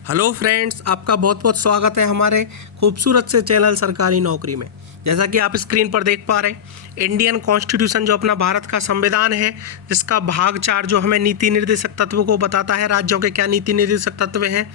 Hello friends, आपका बहुत बहुत स्वागत है हमारे खूबसूरत से चैनल सरकारी नौकरी में। जैसा कि आप स्क्रीन पर देख पा रहे हैं, इंडियन कॉन्स्टिट्यूशन जो अपना भारत का संविधान है, जिसका भाग 4 जो हमें नीति निर्देशक तत्व को बताता है राज्यों के क्या नीति निर्देशक तत्व हैं,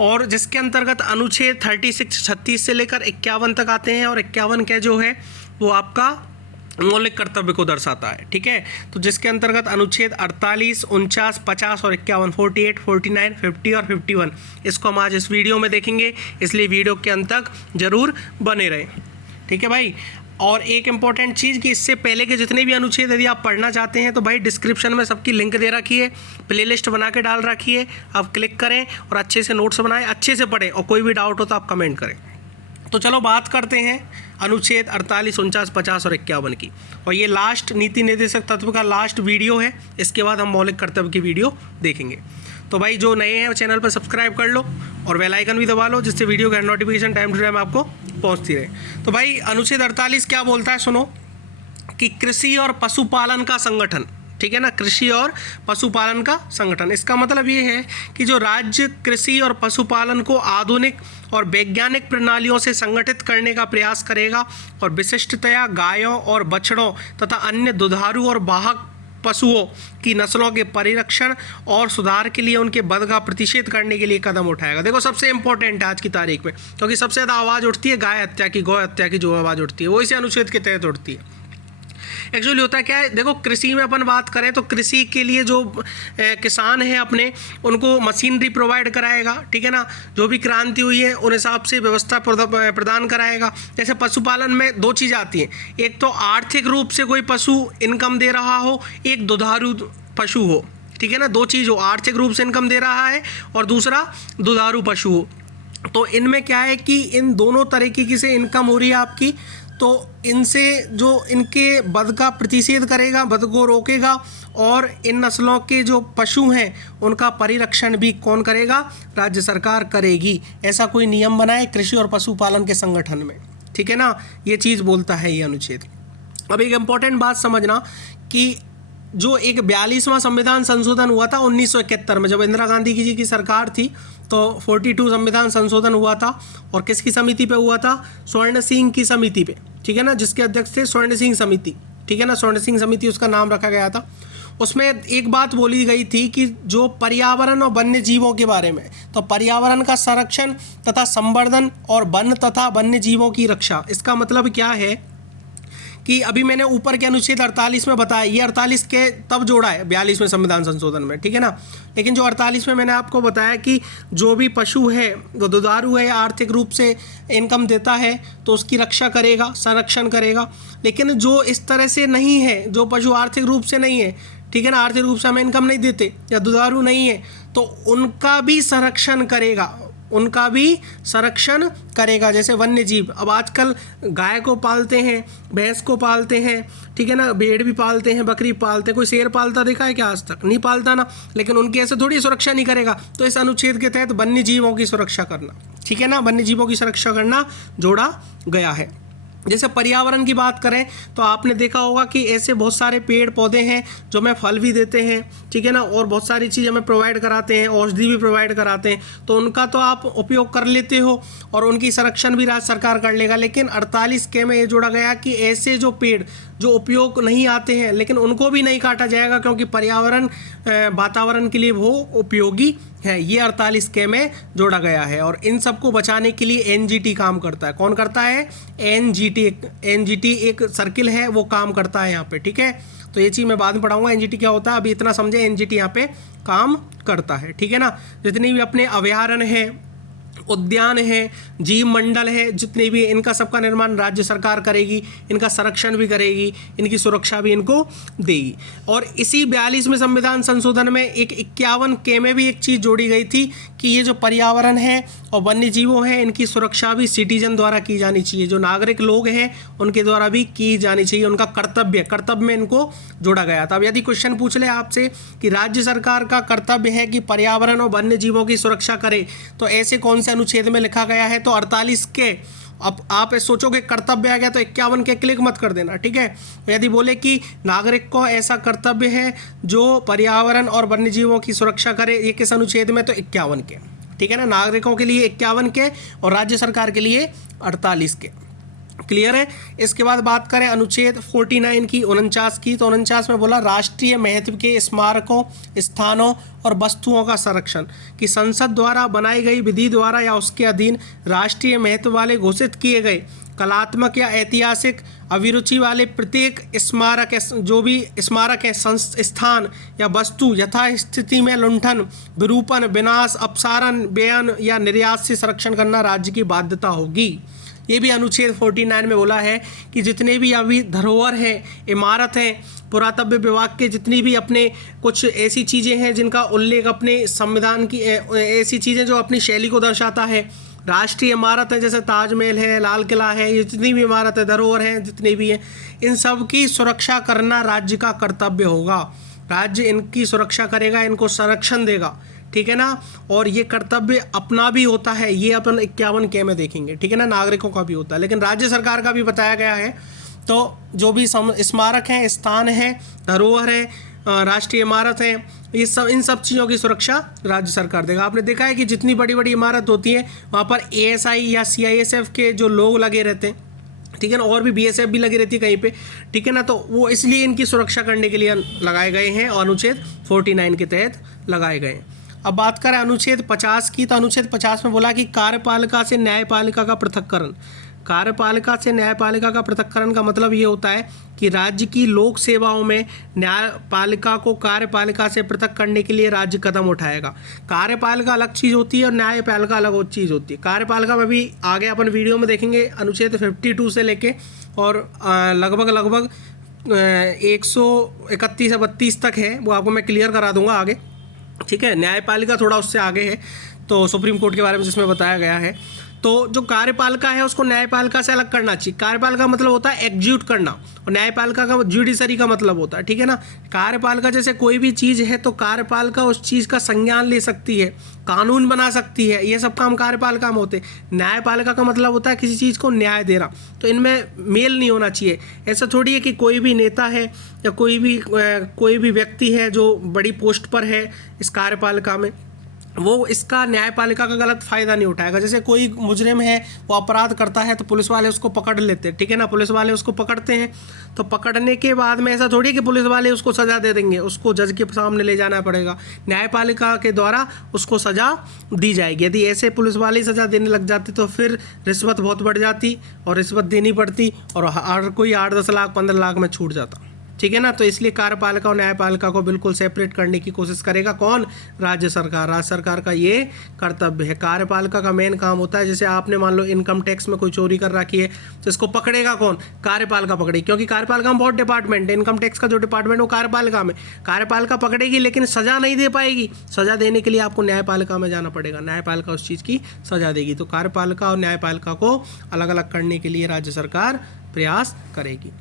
और जिसके अंतर्गत अनुच्छेद 36 से लेकर 51 तक आते हैं। और 51 के जो है वो आपका मौलिक कर्तव्य को दर्शाता है। ठीक है, तो जिसके अंतर्गत अनुच्छेद 48, 49, 50 और 51, 48, 49, 50 और 51 इसको हम आज इस वीडियो में देखेंगे, इसलिए वीडियो के अंत तक जरूर बने रहें। ठीक है भाई। और एक इम्पॉर्टेंट चीज़ कि इससे पहले के जितने भी अनुच्छेद यदि आप पढ़ना चाहते हैं तो भाई डिस्क्रिप्शन में सबकी लिंक दे रखी है, प्लेलिस्ट बना के डाल रखी है, आप क्लिक करें और अच्छे से नोट्स बनाएं, अच्छे से पढ़ें, और कोई भी डाउट हो तो आप कमेंट करें। तो चलो बात करते हैं अनुच्छेद 48, 49, 50 और 51 की। और ये लास्ट नीति निर्देशक तत्व का लास्ट वीडियो है, इसके बाद हम मौलिक कर्तव्य की वीडियो देखेंगे। तो भाई जो नए हैं वो चैनल पर सब्सक्राइब कर लो और बेल आइकन भी दबा लो, जिससे वीडियो का नोटिफिकेशन टाइम टू टाइम आपको पहुंचती रहे। तो भाई अनुच्छेद 48 क्या बोलता है, सुनो कि कृषि और पशुपालन का संगठन, ठीक है ना, कृषि और पशुपालन का संगठन, इसका मतलब ये है कि जो राज्य कृषि और पशुपालन को आधुनिक और वैज्ञानिक प्रणालियों से संगठित करने का प्रयास करेगा और विशिष्टतया गायों और बछड़ों तथा अन्य दुधारू और वाहक पशुओं की नस्लों के परिरक्षण और सुधार के लिए उनके वध का प्रतिषेध करने के लिए कदम उठाएगा। देखो सबसे इंपॉर्टेंट है आज की तारीख में, क्योंकि सबसे ज़्यादा आवाज़ उठती है गाय हत्या की, गौ हत्या की जो आवाज़ उठती है वो इसी अनुच्छेद के तहत उठती है। एक्चुअली होता क्या है, देखो कृषि में अपन बात करें तो कृषि के लिए जो किसान हैं अपने, उनको मशीनरी प्रोवाइड कराएगा, ठीक है ना, जो भी क्रांति हुई है उन हिसाब से व्यवस्था प्रदान कराएगा। जैसे पशुपालन में दो चीज़ आती हैं, एक तो आर्थिक रूप से कोई पशु इनकम दे रहा हो, एक दुधारू पशु हो, ठीक है ना, दो चीज़ हो, आर्थिक रूप से इनकम दे रहा है और दूसरा दुधारू पशु हो। तो इनमें क्या है कि इन दोनों तरीके की से इनकम हो रही है आपकी, तो इनसे जो इनके वध का प्रतिषेध करेगा, वध को रोकेगा, और इन नस्लों के जो पशु हैं उनका परिरक्षण भी कौन करेगा, राज्य सरकार करेगी। ऐसा कोई नियम बनाए कृषि और पशुपालन के संगठन में, ठीक है ना, ये चीज़ बोलता है ये अनुच्छेद। अब एक इम्पॉर्टेंट बात समझना कि जो एक 42वां संविधान संशोधन हुआ था 1971 में, जब इंदिरा गांधी जी की सरकार थी, तो 42 संविधान संशोधन हुआ था, और किसकी समिति पे हुआ था, स्वर्ण सिंह की समिति पे, ठीक है ना, जिसके अध्यक्ष थे स्वर्ण सिंह समिति, ठीक है ना, स्वर्ण सिंह समिति उसका नाम रखा गया था। उसमें एक बात बोली गई थी कि जो पर्यावरण और वन्य जीवों के बारे में, तो पर्यावरण का संरक्षण तथा संवर्धन और वन तथा वन्य जीवों की रक्षा, इसका मतलब क्या है कि अभी मैंने ऊपर के अनुच्छेद 48 में बताया, ये 48 के तब जोड़ा है 42वें संविधान संशोधन में, ठीक है ना, लेकिन जो 48 में मैंने आपको बताया कि जो भी पशु है वो दुधारू है, आर्थिक रूप से इनकम देता है, तो उसकी रक्षा करेगा, संरक्षण करेगा। लेकिन जो इस तरह से नहीं है, जो पशु आर्थिक रूप से नहीं है, ठीक है ना, आर्थिक रूप से हमें इनकम नहीं देते या दुधारू नहीं है, तो उनका भी संरक्षण करेगा, उनका भी संरक्षण करेगा। जैसे वन्य जीव, अब आजकल गाय को पालते हैं, भैंस को पालते हैं, ठीक है ना, भेड़ भी पालते हैं, बकरी पालते हैं, कोई शेर पालता देखा है क्या आज तक? नहीं पालता ना, लेकिन उनकी ऐसे थोड़ी सुरक्षा नहीं करेगा। तो इस अनुच्छेद के तहत वन्य जीवों की सुरक्षा करना, ठीक है ना, वन्य जीवों की सुरक्षा करना जोड़ा गया है। जैसे पर्यावरण की बात करें तो आपने देखा होगा कि ऐसे बहुत सारे पेड़ पौधे हैं जो हमें फल भी देते हैं, ठीक है ना, और बहुत सारी चीज़ हमें प्रोवाइड कराते हैं, औषधि भी प्रोवाइड कराते हैं, तो उनका तो आप उपयोग कर लेते हो और उनकी संरक्षण भी राज्य सरकार कर लेगा। लेकिन 48 के में ये जोड़ा गया कि ऐसे जो पेड़ जो उपयोग नहीं आते हैं, लेकिन उनको भी नहीं काटा जाएगा, क्योंकि पर्यावरण वातावरण के लिए वो उपयोगी है, ये 48 के में जोड़ा गया है। और इन सबको बचाने के लिए एनजीटी काम करता है। कौन करता है? एनजीटी एक सर्किल है, वो काम करता है यहाँ पे, ठीक है। तो ये चीज़ मैं बाद में पढ़ाऊंगा एनजीटी क्या होता है, अभी इतना समझे, एनजीटी यहाँ पे काम करता है, ठीक है ना। जितनी भी अपने अभयारण्य है, उद्यान है, जीव मंडल है, जितने भी, इनका सबका निर्माण राज्य सरकार करेगी, इनका संरक्षण भी करेगी, इनकी सुरक्षा भी इनको देगी। और इसी 42वें संविधान संशोधन में एक 51 के में भी एक चीज़ जोड़ी गई थी कि ये जो पर्यावरण है और वन्य जीवों हैं, इनकी सुरक्षा भी सिटीजन द्वारा की जानी चाहिए, जो नागरिक लोग हैं उनके द्वारा भी की जानी चाहिए, उनका कर्तव्य में इनको जोड़ा गया था। अब यदि क्वेश्चन पूछ ले आपसे कि राज्य सरकार का कर्तव्य है कि पर्यावरण और वन्य जीवों की सुरक्षा करे, तो ऐसे कौन से अनुच्छेद में लिखा गया है? तो 48 के। अब आप सोचोगे कर्तव्य आ गया तो 51 के क्लिक मत कर देना, ठीक है। यदि बोले कि नागरिक को ऐसा कर्तव्य है जो पर्यावरण और वन्य जीवों की सुरक्षा करे, ये किस अनुच्छेद में? तो 51 के, ठीक है ना। नागरिकों के लिए 51 के और राज्य सरकार के लिए 48 के। क्लियर है। इसके बाद बात करें अनुच्छेद 49 की, 49 की, तो 49 में बोला राष्ट्रीय महत्व के स्मारकों, स्थानों और वस्तुओं का संरक्षण, कि संसद द्वारा बनाई गई विधि द्वारा या उसके अधीन राष्ट्रीय महत्व वाले घोषित किए गए कलात्मक या ऐतिहासिक अभिरुचि वाले प्रत्येक स्मारक, जो भी स्मारक है, स्थान या वस्तु यथास्थिति में लुंठन, विरूपण, विनाश, अपसारण, बेअन या निर्यात से संरक्षण करना राज्य की बाध्यता होगी। ये भी अनुच्छेद 49 में बोला है कि जितने भी अभी धरोहर हैं, इमारत हैं, पुरातत्व विभाग के जितनी भी अपने कुछ ऐसी चीज़ें हैं जिनका उल्लेख अपने संविधान की, ऐसी चीज़ें जो अपनी शैली को दर्शाता है, राष्ट्रीय इमारत है जैसे ताजमहल है, लाल किला है, ये जितनी भी इमारत है, धरोहर हैं जितनी भी हैं, इन सब की सुरक्षा करना राज्य का कर्तव्य होगा। राज्य इनकी सुरक्षा करेगा, इनको संरक्षण देगा, ठीक है ना। और ये कर्तव्य अपना भी होता है, ये अपन 51 के में देखेंगे, ठीक है ना। नागरिकों का भी होता है, लेकिन राज्य सरकार का भी बताया गया है। तो जो भी स्मारक हैं, स्थान हैं, धरोहर है, राष्ट्रीय इमारत है, ये सब, इन सब चीज़ों की सुरक्षा राज्य सरकार देगा। आपने देखा है कि जितनी बड़ी बड़ी इमारत होती है वहाँ पर ASI या CISF के जो लोग लगे रहते हैं, ठीक है ना, और भी BSF भी लगी रहती है कहीं पे, ठीक है ना। तो वो इसलिए इनकी सुरक्षा करने के लिए लगाए गए हैं और अनुच्छेद 49 के तहत लगाए गए हैं। अब बात करें अनुच्छेद 50 की, तो अनुच्छेद 50 में बोला कि कार्यपालिका से न्यायपालिका का पृथक्करण। कार्यपालिका से न्यायपालिका का पृथक्करण का मतलब ये होता है कि राज्य की लोक सेवाओं में न्यायपालिका को कार्यपालिका से पृथक करने के लिए राज्य कदम उठाएगा। कार्यपालिका अलग चीज़ होती है और न्यायपालिका अलग चीज़ होती है। कार्यपालिका में भी आगे अपन वीडियो में देखेंगे अनुच्छेद 52 से लेके और लगभग 131 या 32 तक है, वो आपको मैं क्लियर करा दूंगा आगे, ठीक है। न्यायपालिका थोड़ा उससे आगे है, तो सुप्रीम कोर्ट के बारे में जिसमें बताया गया है। तो जो कार्यपालिका है उसको न्यायपालिका से अलग करना चाहिए। कार्यपालिका का मतलब होता है एग्जीक्यूट करना, और न्यायपालिका का जुडिशरी का मतलब होता है, ठीक है ना। कार्यपालिका जैसे कोई भी चीज़ है तो कार्यपालिका उस चीज़ का संज्ञान ले सकती है, कानून बना सकती है, ये सब काम कार्यपालिका में होते हैं। न्यायपालिका का मतलब होता है किसी चीज़ को न्याय देना, तो इनमें मेल नहीं होना चाहिए। ऐसा थोड़ी है कि कोई भी नेता है या कोई भी व्यक्ति है जो बड़ी पोस्ट पर है इस कार्यपालिका में, वो इसका न्यायपालिका का गलत फ़ायदा नहीं उठाएगा। जैसे कोई मुजरिम है, वो अपराध करता है तो पुलिस वाले उसको पकड़ लेते हैं, ठीक है ना। पुलिस वाले उसको पकड़ते हैं, तो पकड़ने के बाद में ऐसा थोड़ी कि पुलिस वाले उसको सज़ा दे देंगे, उसको जज के सामने ले जाना पड़ेगा, न्यायपालिका के द्वारा उसको सज़ा दी जाएगी। यदि ऐसे पुलिस वाले सज़ा देने लग जाते तो फिर रिश्वत बहुत बढ़ जाती और रिश्वत देनी पड़ती और हर कोई 8-10 लाख 15 लाख में छूट जाता, ठीक है ना। तो इसलिए कार्यपालिका और न्यायपालिका को बिल्कुल सेपरेट करने की कोशिश करेगा कौन? राज्य सरकार। राज्य सरकार का ये कर्तव्य है। कार्यपालिका का मेन काम होता है, जैसे आपने मान लो इनकम टैक्स में कोई चोरी कर रखी है तो इसको पकड़ेगा कौन? कार्यपालिका पकड़ेगी, क्योंकि कार्यपालिका में बहुत डिपार्टमेंट है। इनकम टैक्स का जो डिपार्टमेंट है वो कार्यपालिका में, कार्यपालिका पकड़ेगी लेकिन सज़ा नहीं दे पाएगी। सज़ा देने के लिए आपको न्यायपालिका में जाना पड़ेगा, न्यायपालिका उस चीज़ की सज़ा देगी। तो कार्यपालिका और न्यायपालिका को अलग अलग करने के लिए राज्य सरकार प्रयास करेगी।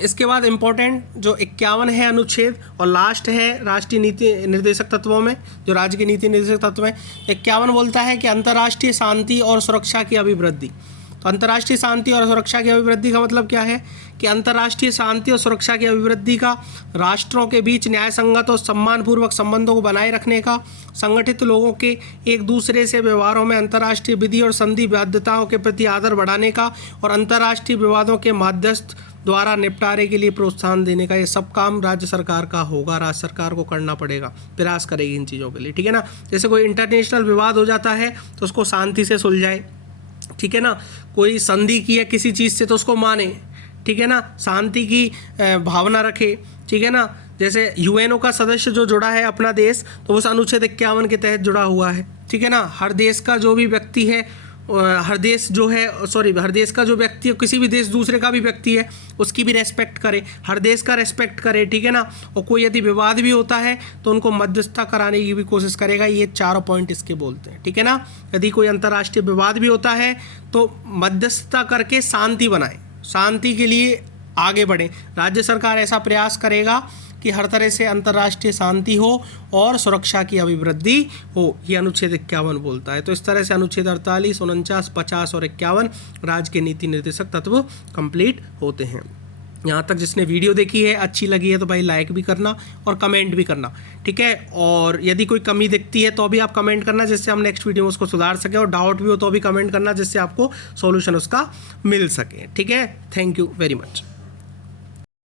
इसके बाद इम्पोर्टेंट जो 51 है अनुच्छेद और लास्ट है राष्ट्रीय नीति निर्देशक तत्वों में, जो राज्य की नीति निर्देशक तत्व में 51 बोलता है कि अंतर्राष्ट्रीय शांति और सुरक्षा की अभिवृद्धि। तो अंतर्राष्ट्रीय शांति और सुरक्षा की अभिवृद्धि का मतलब क्या है कि अंतर्राष्ट्रीय शांति और सुरक्षा की अभिवृद्धि का राष्ट्रों के बीच न्याय संगत और सम्मानपूर्वक संबंधों को बनाए रखने का, संगठित लोगों के एक दूसरे से व्यवहारों में अंतर्राष्ट्रीय विधि और संधि बाध्यताओं के प्रति आदर बढ़ाने का और अंतर्राष्ट्रीय विवादों के माध्यस्थ द्वारा निपटारे के लिए प्रोत्साहन देने का, ये सब काम राज्य सरकार का होगा। राज्य सरकार को करना पड़ेगा, प्रयास करेगी इन चीज़ों के लिए, ठीक है ना। जैसे कोई इंटरनेशनल विवाद हो जाता है तो उसको शांति से सुलझाए, ठीक है ना। कोई संधि की है किसी चीज़ से तो उसको माने, ठीक है ना, शांति की भावना रखे, ठीक है ना। जैसे UNO का सदस्य जो जुड़ा है अपना देश, तो उस अनुच्छेद 51 के तहत जुड़ा हुआ है, ठीक है ना। हर देश का जो भी व्यक्ति है, हर देश का जो व्यक्ति है, किसी भी देश दूसरे का भी व्यक्ति है, उसकी भी रेस्पेक्ट करे, हर देश का रेस्पेक्ट करे, ठीक है ना। और कोई यदि विवाद भी होता है तो उनको मध्यस्थता कराने की भी कोशिश करेगा। ये 4 पॉइंट इसके बोलते हैं, ठीक है ना। यदि कोई अंतर्राष्ट्रीय विवाद भी होता है तो मध्यस्थता करके शांति बनाए, शांति के लिए आगे बढ़े। राज्य सरकार ऐसा प्रयास करेगा कि हर तरह से अंतर्राष्ट्रीय शांति हो और सुरक्षा की अभिवृद्धि हो, ये अनुच्छेद 51 बोलता है। तो इस तरह से अनुच्छेद 48, 49, 50 और 51 राज्य के नीति निर्देशक तत्व कंप्लीट होते हैं। यहाँ तक जिसने वीडियो देखी है, अच्छी लगी है तो भाई लाइक भी करना और कमेंट भी करना, ठीक है। और यदि कोई कमी दिखती है तो भी आप कमेंट करना, जिससे हम नेक्स्ट वीडियो में उसको सुधार सकें, और डाउट भी हो तो भी कमेंट करना, जिससे आपको सॉल्यूशन उसका मिल सके, ठीक है। Thank you very much.